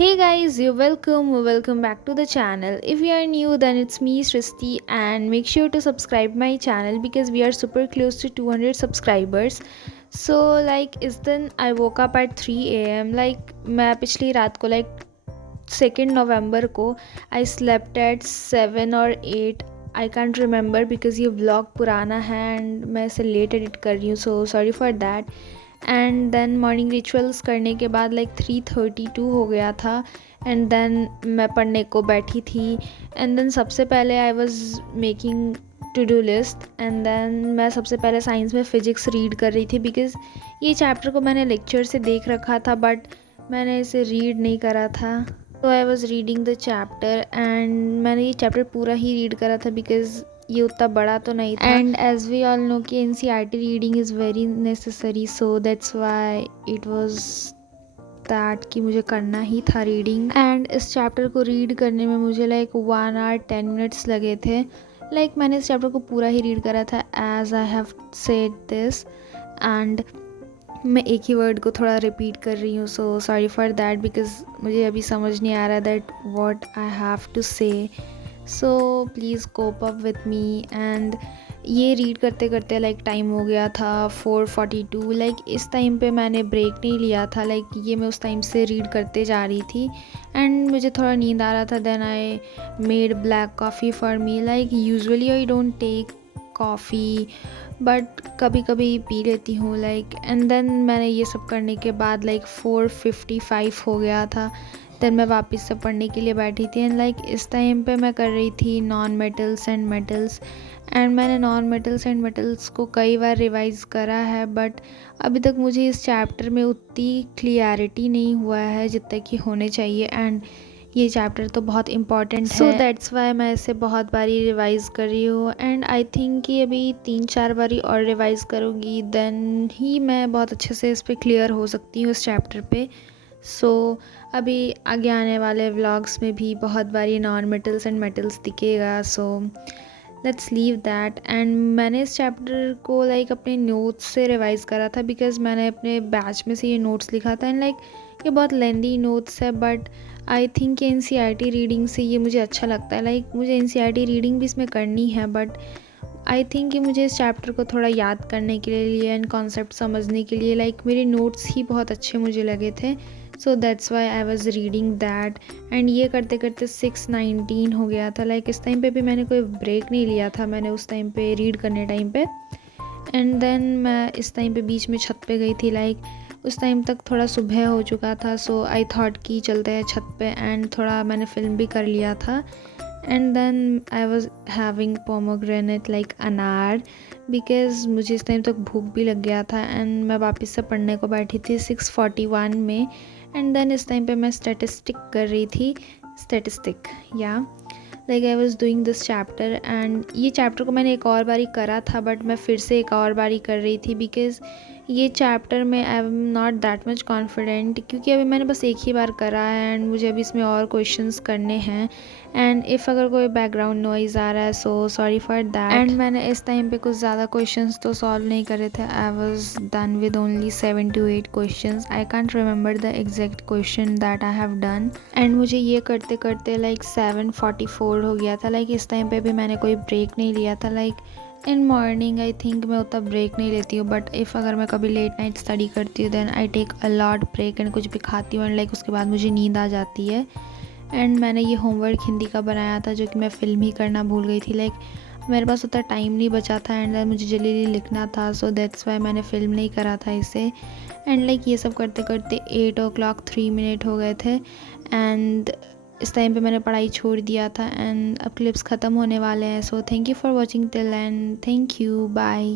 Hey guys, welcome back to the channel. If you are new, then it's me Srishti, and make sure to subscribe my channel because we are super close to 200 subscribers. So like इस दिन I woke up at 3 a.m. Like मैं पिछली रात को like 2nd November को I slept at 7 or 8. I can't remember because ये vlog पुराना है and मैं इसे लेट एडिट कर रही हूँ, so sorry for that. And then morning rituals करने के बाद लाइक 3:32 हो गया था. एंड देन मैं पढ़ने को बैठी थी. एंड देन सबसे पहले I was making to do list. And then मैं सबसे पहले साइंस में फ़िज़िक्स रीड कर रही थी बिकॉज़ ये चैप्टर को मैंने लेक्चर से देख रखा था बट मैंने इसे रीड नहीं करा था. तो I was reading the chapter and मैंने ये चैप्टर पूरा ही रीड करा था बिकॉज़ ये उतना बड़ा तो नहीं था. And as we all know कि NCERT reading is very necessary, so that's why it was that कि मुझे करना ही था रीडिंग. एंड इस चैप्टर को रीड करने में मुझे लाइक 1 hour 10 minutes लगे थे. लाइक मैंने इस चैप्टर को पूरा ही रीड करा था as I have said this. And मैं एक ही वर्ड को थोड़ा रिपीट कर रही हूँ, so sorry for that because मुझे अभी समझ नहीं आ रहा that what I have to say. So please cope up with me. And ये रीड करते करते लाइक टाइम हो गया था 4:42. लाइक इस टाइम पे मैंने ब्रेक नहीं लिया था. लाइक ये मैं उस टाइम से रीड करते जा रही थी एंड मुझे थोड़ा नींद आ रहा था. Then I made black coffee for me. Like usually I don't take coffee but कभी कभी पी लेती हूँ लाइक. एंड देन मैंने ये सब करने के बाद लाइक 4:55 हो गया था. देन मैं वापस से पढ़ने के लिए बैठी थी. एंड लाइक इस टाइम पे मैं कर रही थी non metals and metals. And मैंने नॉन मेटल्स एंड मेटल्स को कई बार रिवाइज़ करा है बट अभी तक मुझे इस चैप्टर में उतनी क्लियरिटी नहीं हुआ है जितना कि होने चाहिए. एंड ये चैप्टर तो बहुत इम्पॉर्टेंट है, सो दैट्स वाई मैं इसे बहुत बारी रिवाइज़ कर रही हूँ. एंड आई थिंक कि अभी 3-4 बारी और रिवाइज़ करूँगी देन ही मैं बहुत अच्छे से इस पर क्लियर हो सकती हूँ इस चैप्टर पे. सो अभी आगे आने वाले व्लॉग्स में भी बहुत बारी नॉन मेटल्स एंड मेटल्स दिखेगा. So let's leave that. And मैंने इस चैप्टर को लाइक अपने नोट्स से रिवाइज़ करा था बिकॉज मैंने अपने बैच में से ये नोट्स लिखा था. एंड लाइक ये बहुत लेंदी नोट्स है but I think NCERT reading से ये मुझे अच्छा लगता है. लाइक मुझे NCERT रीडिंग भी इसमें करनी है बट आई थिंक कि मुझे इस चैप्टर को थोड़ा याद करने के लिए एंड कॉन्सेप्ट समझने के लिए लाइक मेरे नोट्स ही बहुत अच्छे मुझे लगे थे. सो that's Y I was reading that. And ये करते करते 6:19 हो गया था. लाइक इस टाइम पे भी मैंने कोई ब्रेक नहीं लिया था. मैंने उस टाइम पे रीड करने टाइम पे. एंड देन मैं इस टाइम पे बीच में छत पे गई थी. लाइक उस टाइम तक थोड़ा सुबह हो चुका था. सो आई थॉट कि चलते हैं छत पे. एंड थोड़ा मैंने फिल्म भी कर लिया था. And then I was having pomegranate like अनार बिकॉज़ मुझे इस टाइम तक भूख भी लग गया था. एंड मैं वापस से पढ़ने को बैठी थी 6:41 में. एंड देन इस टाइम पे मैं स्टैटिस्टिक कर रही थी. स्टैटिस्टिक या like I was doing this chapter. And ये चैप्टर को मैंने एक और बारी करा था बट मैं फिर से एक और बारी कर रही थी बिकॉज़ ये चैप्टर में I am not that much confident क्योंकि अभी मैंने बस एक ही बार करा है एंड मुझे अभी इसमें और क्वेश्चंस करने हैं. एंड इफ़ अगर कोई बैकग्राउंड नॉइज़ आ रहा है सो सॉरी फॉर दैट. एंड मैंने इस टाइम पे कुछ ज़्यादा क्वेश्चंस तो सॉल्व नहीं करे थे. I was done with only 7 to 8 questions. I can't remember the exact question that I have done. And मुझे ये करते करते लाइक 7:44 हो गया था. लाइक इस टाइम पे भी मैंने कोई ब्रेक नहीं लिया था. Like in morning I think मैं उतना ब्रेक नहीं लेती हूँ बट इफ़ अगर मैं कभी लेट नाइट स्टडी करती हूँ then I take a lot break and कुछ भी खाती हूँ. एंड लाइक उसके बाद मुझे नींद आ जाती है. एंड मैंने ये होमवर्क हिंदी का बनाया था जो कि मैं फ़िल्म ही करना भूल गई थी. लाइक मेरे पास उतना टाइम नहीं बचा था एंड मुझे जल्दी जल्दी लिखना था. सो दैट्स वाई मैंने फ़िल्म नहीं करा था इसे. एंड लाइक ये सब करते करते 8 o'clock 3 minutes हो गए थे. एंड इस टाइम पे मैंने पढ़ाई छोड़ दिया था. एंड अब क्लिप्स ख़त्म होने वाले हैं. So thank you for watching till end thank you. Bye.